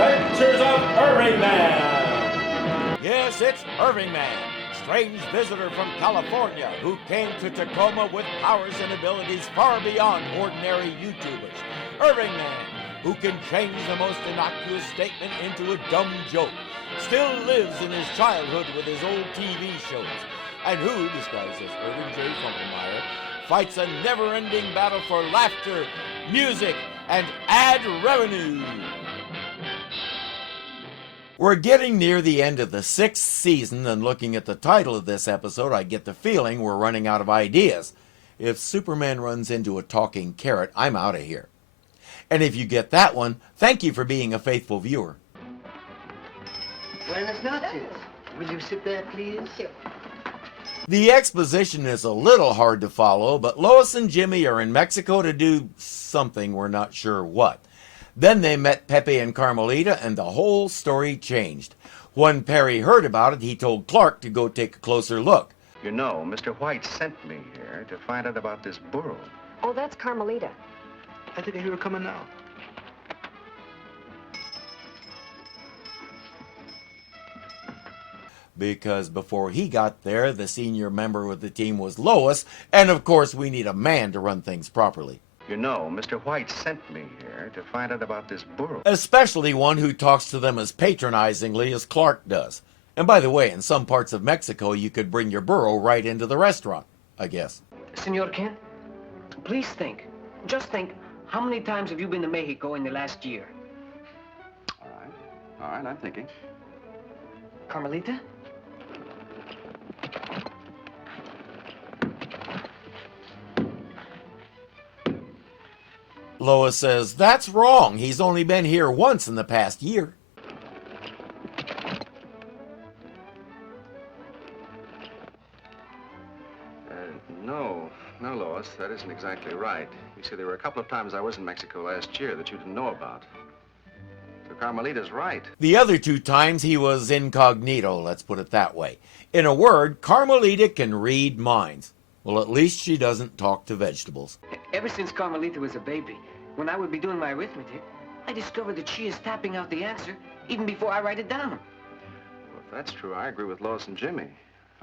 Adventures of Irvingman! Yes, it's Irvingman, strange visitor from California who came to Tacoma with powers and abilities far beyond ordinary YouTubers. Irvingman, who can change the most innocuous statement into a dumb joke, still lives in his childhood with his old TV shows, and who, disguised as Irving J. Funkelmeyer, fights a never-ending battle for laughter, music, and ad revenue. We're getting near the end of the 6th season, and looking at the title of this episode, I get the feeling we're running out of ideas. If Superman runs into a talking carrot, I'm out of here. And if you get that one, thank you for being a faithful viewer. Buenas noches. Will you sit there, please? The exposition is a little hard to follow, but Lois and Jimmy are in Mexico to do something, we're not sure what. Then they met Pepe and Carmelita, and the whole story changed. When Perry heard about it, he told Clark to go take a closer look. You know, Mr. White sent me here to find out about this Burro. Oh, that's Carmelita. I think I hear her coming now. Because before he got there, the senior member of the team was Lois, and of course we need a man to run things properly. You know, Mr. White sent me here to find out about this Burro. Especially one who talks to them as patronizingly as Clark does. And by the way, in some parts of Mexico, you could bring your burro right into the restaurant, I guess. Senor Kent, please think. Just think, how many times have you been to Mexico in the last year? All right, I'm thinking. Carmelita? Lois says, that's wrong. He's only been here once in the past year. No, Lois, that isn't exactly right. You see, there were a couple of times I was in Mexico last year that you didn't know about. So Carmelita's right. The other 2 times he was incognito, let's put it that way. In a word, Carmelita can read minds. Well, at least she doesn't talk to vegetables. Ever since Carmelita was a baby, when I would be doing my arithmetic, I discovered that she is tapping out the answer even before I write it down. Well, if that's true, I agree with Lois and Jimmy.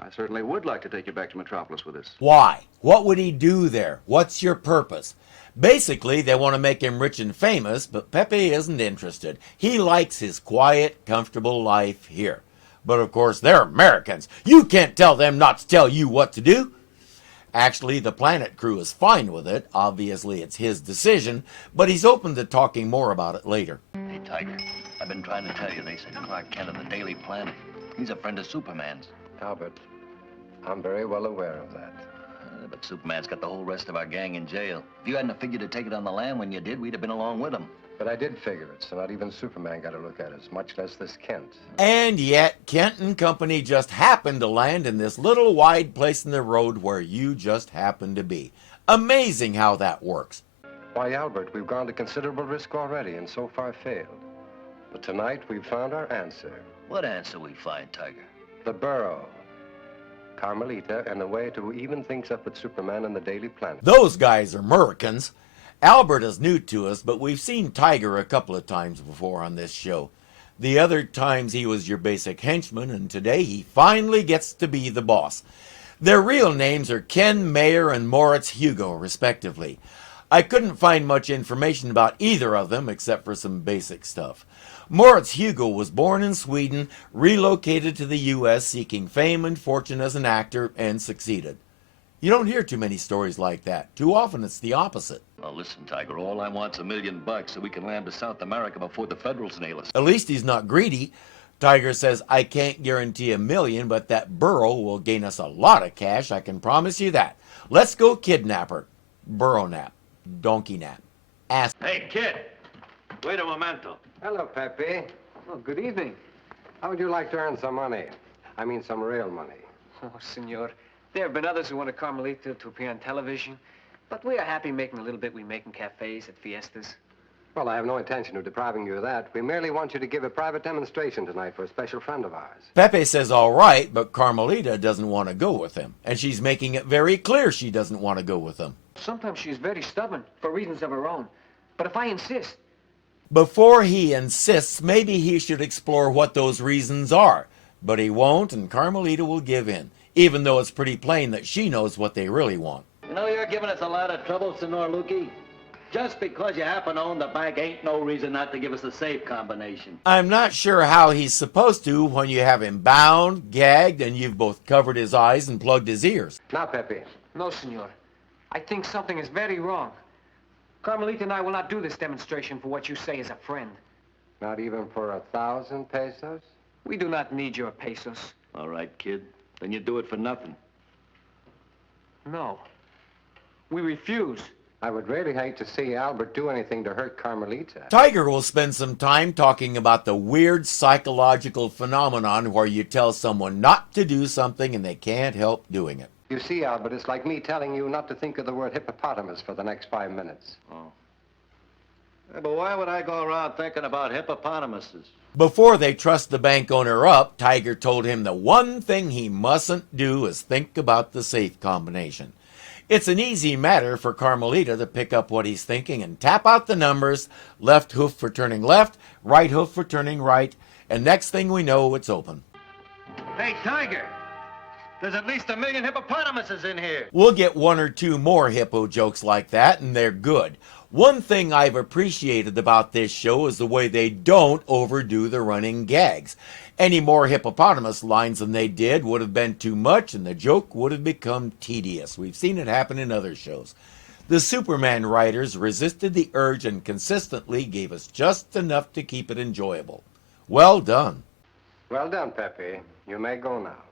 I certainly would like to take you back to Metropolis with us. Why? What would he do there? What's your purpose? Basically, they want to make him rich and famous, but Pepe isn't interested. He likes his quiet, comfortable life here. But of course, they're Americans. You can't tell them not to tell you what to do. Actually, the Planet crew is fine with it. Obviously, it's his decision, but he's open to talking more about it later. Hey, Tiger, I've been trying to tell you, they said Clark Kent of the Daily Planet. He's a friend of Superman's. Albert, I'm very well aware of that. But Superman's got the whole rest of our gang in jail. If you hadn't figured to take it on the lam when you did, we'd have been along with him. But I did figure it, so not even Superman got a look at us, much less this Kent. And yet, Kent and company just happened to land in this little wide place in the road where you just happened to be. Amazing how that works. Why, Albert, we've gone to considerable risk already and so far failed. But tonight we've found our answer. What answer we find, Tiger? The Burro, Carmelita, and the way to even things up with Superman and the Daily Planet. Those guys are Americans. Albert is new to us, but we've seen Tiger a couple of times before on this show. The other times he was your basic henchman, and today he finally gets to be the boss. Their real names are Ken Mayer and Moritz Hugo, respectively. I couldn't find much information about either of them except for some basic stuff. Moritz Hugo was born in Sweden, relocated to the U.S. seeking fame and fortune as an actor, and succeeded. You don't hear too many stories like that. Too often it's the opposite. Well, listen, Tiger, all I want's $1 million so we can land to South America before the Federals nail us. At least he's not greedy. Tiger says, I can't guarantee $1 million, but that Burro will gain us a lot of cash, I can promise you that. Let's go kidnap her. Burro nap. Donkey nap. Ass. Hey, kid. Wait a momento. Hello, Pepe. Oh, good evening. How would you like to earn some money? I mean some real money. Oh, senor, there have been others who wanted Carmelita to appear on television, but we are happy making the little bit we make in cafes, at fiestas. Well, I have no intention of depriving you of that. We merely want you to give a private demonstration tonight for a special friend of ours. Pepe says all right, but Carmelita doesn't want to go with him. And she's making it very clear she doesn't want to go with him. Sometimes she's very stubborn, for reasons of her own. But if I insist, Before he insists, maybe he should explore what those reasons are. But he won't, and Carmelita will give in, even though it's pretty plain that she knows what they really want. You know, you're giving us a lot of trouble, Senor Lukey. Just because you happen to own the bank ain't no reason not to give us a safe combination. I'm not sure how he's supposed to when you have him bound, gagged, and you've both covered his eyes and plugged his ears. Now, Pepe. No, senor. I think something is very wrong. Carmelita and I will not do this demonstration for what you say is a friend. Not even for 1,000 pesos? We do not need your pesos. All right, kid. Then you do it for nothing. No. We refuse. I would really hate to see Albert do anything to hurt Carmelita. Tiger will spend some time talking about the weird psychological phenomenon where you tell someone not to do something and they can't help doing it. You see, Albert, it's like me telling you not to think of the word hippopotamus for the next 5 minutes. Oh. Yeah, but why would I go around thinking about hippopotamuses? Before they trust the bank owner up, Tiger told him the one thing he mustn't do is think about the safe combination. It's an easy matter for Carmelita to pick up what he's thinking and tap out the numbers, left hoof for turning left, right hoof for turning right, and next thing we know, it's open. Hey, Tiger! There's at least 1 million hippopotamuses in here. We'll get 1 or 2 more hippo jokes like that, and they're good. One thing I've appreciated about this show is the way they don't overdo the running gags. Any more hippopotamus lines than they did would have been too much, and the joke would have become tedious. We've seen it happen in other shows. The Superman writers resisted the urge and consistently gave us just enough to keep it enjoyable. Well done. Well done, Pepe. You may go now.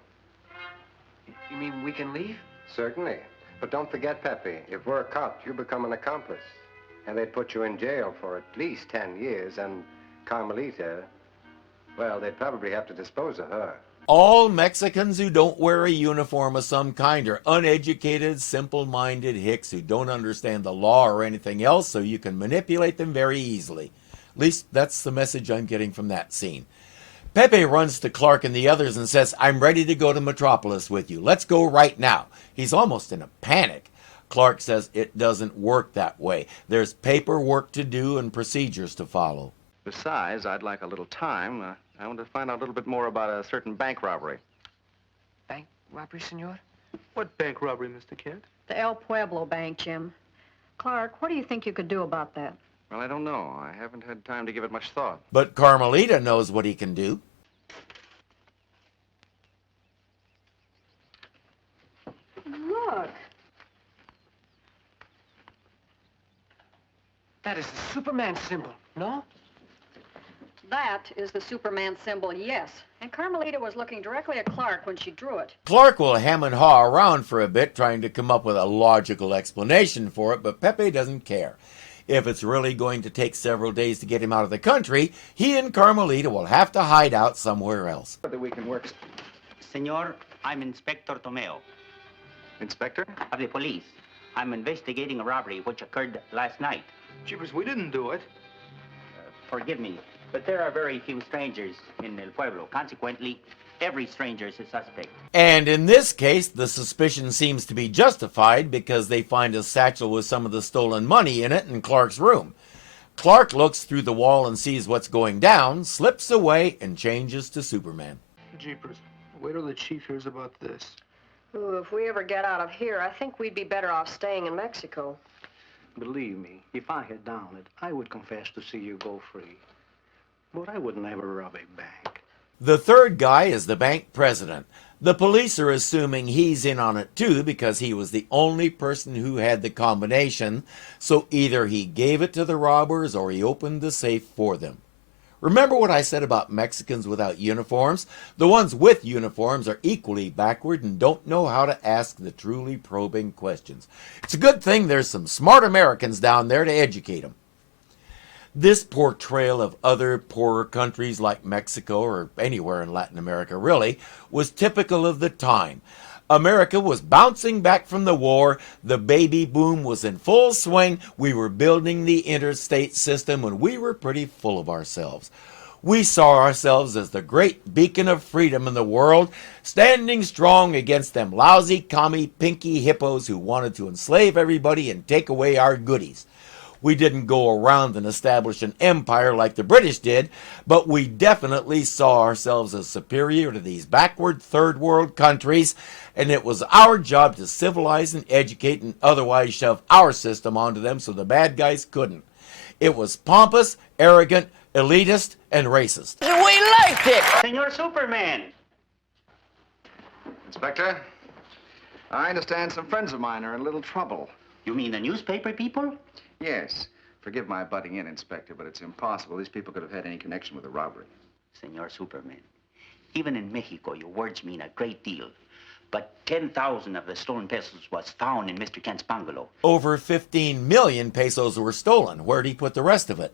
You mean we can leave? Certainly. But don't forget, Pepe, if we're caught, you become an accomplice. And they'd put you in jail for at least 10 years, and Carmelita, well, they'd probably have to dispose of her. All Mexicans who don't wear a uniform of some kind are uneducated, simple-minded hicks who don't understand the law or anything else, so you can manipulate them very easily. At least that's the message I'm getting from that scene. Pepe runs to Clark and the others and says, "I'm ready to go to Metropolis with you. Let's go right now." He's almost in a panic. Clark says it doesn't work that way. There's paperwork to do and procedures to follow. Besides, I'd like a little time. I want to find out a little bit more about a certain bank robbery. Bank robbery, senor? What bank robbery, Mr. Kent? The El Pueblo Bank, Jim. Clark, what do you think you could do about that? Well, I don't know. I haven't had time to give it much thought. But Carmelita knows what he can do. Look. That is the Superman symbol, no? That is the Superman symbol, yes. And Carmelita was looking directly at Clark when she drew it. Clark will hem and haw around for a bit, trying to come up with a logical explanation for it, but Pepe doesn't care. If it's really going to take several days to get him out of the country, he and Carmelita will have to hide out somewhere else. That we can work. Senor, I'm Inspector Tomeo Inspector? of the police. I'm investigating a robbery which occurred last night. Jeepers, we didn't do it. Forgive me, but there are very few strangers in El Pueblo. Consequently, every stranger is a suspect. And in this case, the suspicion seems to be justified because they find a satchel with some of the stolen money in it in Clark's room. Clark looks through the wall and sees what's going down, slips away, and changes to Superman. Jeepers, wait till the chief hears about this. Ooh, if we ever get out of here, I think we'd be better off staying in Mexico. Believe me, if I had done it, I would confess to see you go free. But I would never rob a bank. The third guy is the bank president. The police are assuming he's in on it too because he was the only person who had the combination, so either he gave it to the robbers or he opened the safe for them. Remember what I said about Mexicans without uniforms? The ones with uniforms are equally backward and don't know how to ask the truly probing questions. It's a good thing there's some smart Americans down there to educate them. This portrayal of other poorer countries like Mexico, or anywhere in Latin America really, was typical of the time. America was bouncing back from the war, the baby boom was in full swing, we were building the interstate system, and we were pretty full of ourselves. We saw ourselves as the great beacon of freedom in the world, standing strong against them lousy, commie, pinky hippos who wanted to enslave everybody and take away our goodies. We didn't go around and establish an empire like the British did, but we definitely saw ourselves as superior to these backward third world countries, and it was our job to civilize and educate and otherwise shove our system onto them so the bad guys couldn't. It was pompous, arrogant, elitist, and racist. We liked it! Senor Superman! Inspector, I understand some friends of mine are in a little trouble. You mean the newspaper people? Yes. Forgive my butting in, Inspector, but it's impossible. These people could have had any connection with the robbery. Senor Superman, even in Mexico, your words mean a great deal. But 10,000 of the stolen pesos was found in Mr. Kent's bungalow. Over 15 million pesos were stolen. Where'd he put the rest of it?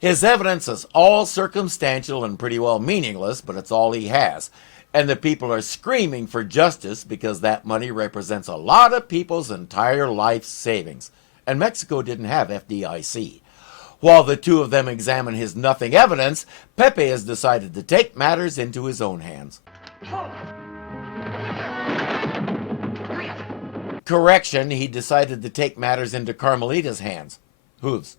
His evidence is all circumstantial and pretty well meaningless, but it's all he has. And the people are screaming for justice because that money represents a lot of people's entire life savings. And Mexico didn't have FDIC. While the two of them examine his nothing evidence, Pepe has decided to take matters into his own hands. Correction, he decided to take matters into Carmelita's hands. Whose?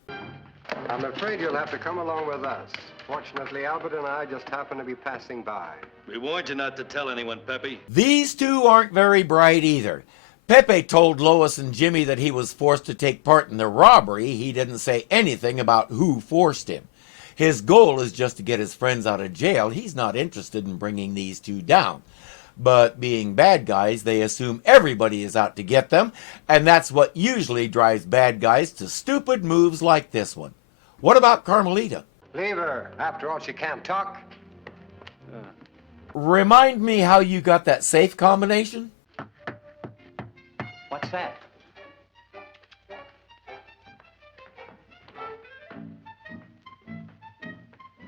I'm afraid you'll have to come along with us. Fortunately, Albert and I just happen to be passing by. We warned you not to tell anyone, Pepe. These two aren't very bright either. Pepe told Lois and Jimmy that he was forced to take part in the robbery. He didn't say anything about who forced him. His goal is just to get his friends out of jail. He's not interested in bringing these two down. But being bad guys, they assume everybody is out to get them, and that's what usually drives bad guys to stupid moves like this one. What about Carmelita? Leave her. After all, she can't talk. Remind me how you got that safe combination? What's that?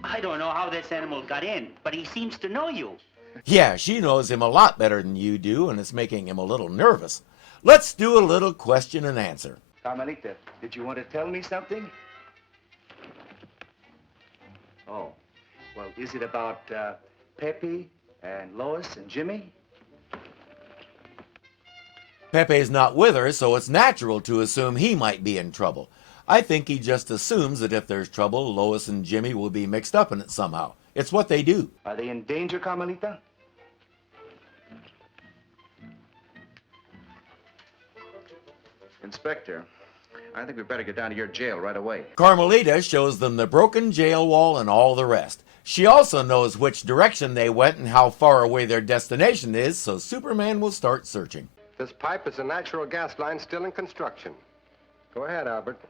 I don't know how this animal got in, but he seems to know you. Yeah, she knows him a lot better than you do, and it's making him a little nervous. Let's do a little question and answer. Carmelita, did you want to tell me something? Oh, well, is it about Pepe and Lois and Jimmy? Pepe's not with her, so it's natural to assume he might be in trouble. I think he just assumes that if there's trouble, Lois and Jimmy will be mixed up in it somehow. It's what they do. Are they in danger, Carmelita? Inspector, I think we better get down to your jail right away. Carmelita shows them the broken jail wall and all the rest. She also knows which direction they went and how far away their destination is, so Superman will start searching. This pipe is a natural gas line still in construction. Go ahead, Albert.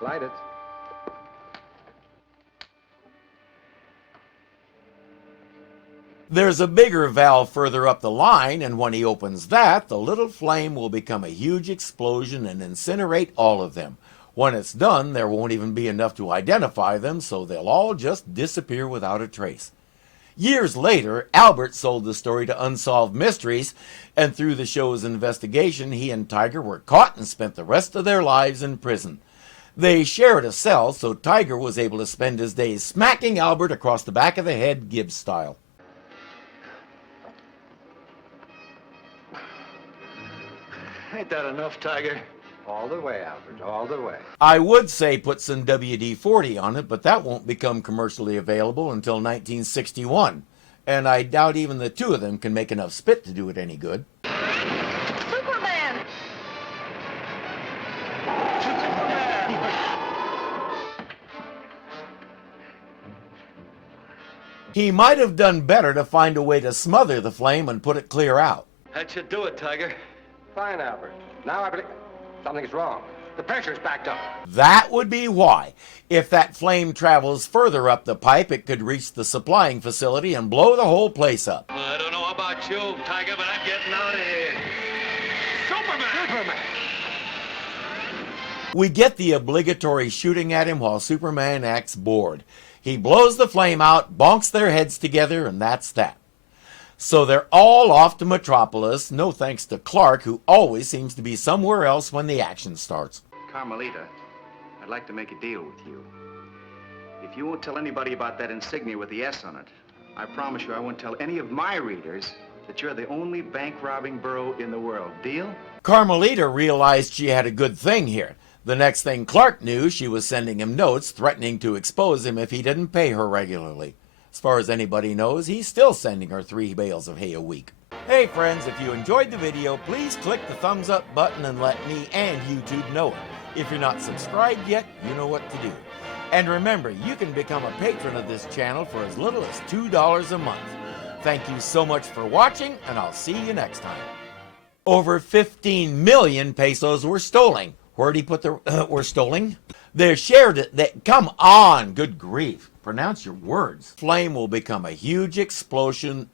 Light it. There's a bigger valve further up the line, and when he opens that, the little flame will become a huge explosion and incinerate all of them. When it's done, there won't even be enough to identify them, so they'll all just disappear without a trace. Years later, Albert sold the story to Unsolved Mysteries, and through the show's investigation, he and Tiger were caught and spent the rest of their lives in prison. They shared a cell, so Tiger was able to spend his days smacking Albert across the back of the head, Gibbs style. Ain't that enough, Tiger? All the way, Albert, all the way. I would say put some WD-40 on it, but that won't become commercially available until 1961. And I doubt even the two of them can make enough spit to do it any good. Superman! He might have done better to find a way to smother the flame and put it clear out. That should do it, Tiger. Fine, Albert. Now I believe something's wrong. The pressure's backed up. That would be why. If that flame travels further up the pipe, it could reach the supplying facility and blow the whole place up. Well, I don't know about you, Tiger, but I'm getting out of here. Superman! We get the obligatory shooting at him while Superman acts bored. He blows the flame out, bonks their heads together, and that's that. So they're all off to Metropolis, no thanks to Clark, who always seems to be somewhere else when the action starts. Carmelita, I'd like to make a deal with you. If you won't tell anybody about that insignia with the S on it, I promise you I won't tell any of my readers that you're the only bank-robbing burro in the world. Deal? Carmelita realized she had a good thing here. The next thing Clark knew, she was sending him notes threatening to expose him if he didn't pay her regularly. As far as anybody knows, he's still sending her 3 bales of hay a week. Hey friends, if you enjoyed the video, please click the thumbs up button and let me and YouTube know it. If you're not subscribed yet, you know what to do. And remember, you can become a patron of this channel for as little as $2 a month. Thank you so much for watching, and I'll see you next time. Over 15 million pesos were stolen. Where'd he put the, were stolen? They shared it, come on, good grief. Pronounce your words. Flame will become a huge explosion